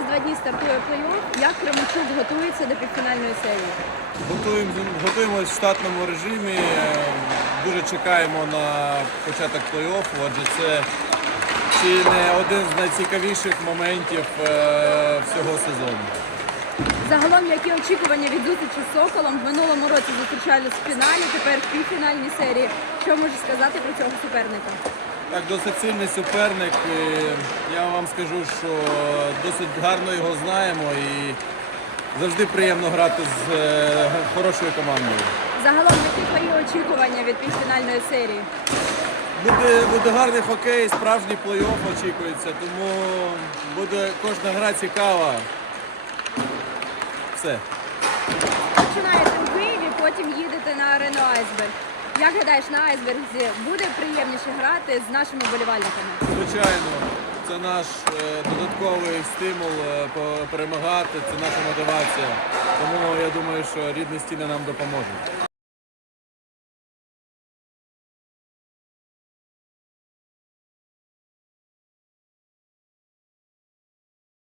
два дні стартує плей-офф. Як Кременчук готується до півфінальної серії? Готуємо, готуємось в штатному режимі. Е, Дуже чекаємо на початок плей-оффу, адже це чи не один з найцікавіших моментів е, всього сезону. Загалом, які очікування від зустрічі з Соколом в минулому році зустрічались в фіналі, тепер в півфінальній серії. Що можеш сказати про цього суперника? Так, досить сильний суперник. Я вам скажу, що досить гарно його знаємо і завжди приємно грати з е, хорошою командою. Загалом, які твої очікування від півфінальної серії? Буде, буде гарний хокей, справжній плей-офф очікується, тому буде кожна гра цікава. Все. Починаєте у Києві, потім їдете на арену Айсберг. Як гадаєш, на Айсберзі буде приємніше грати з нашими болівальниками? Звичайно, це наш е, додатковий стимул е, по- перемагати, це наша мотивація. Тому я думаю, що рідні стіни нам допоможуть.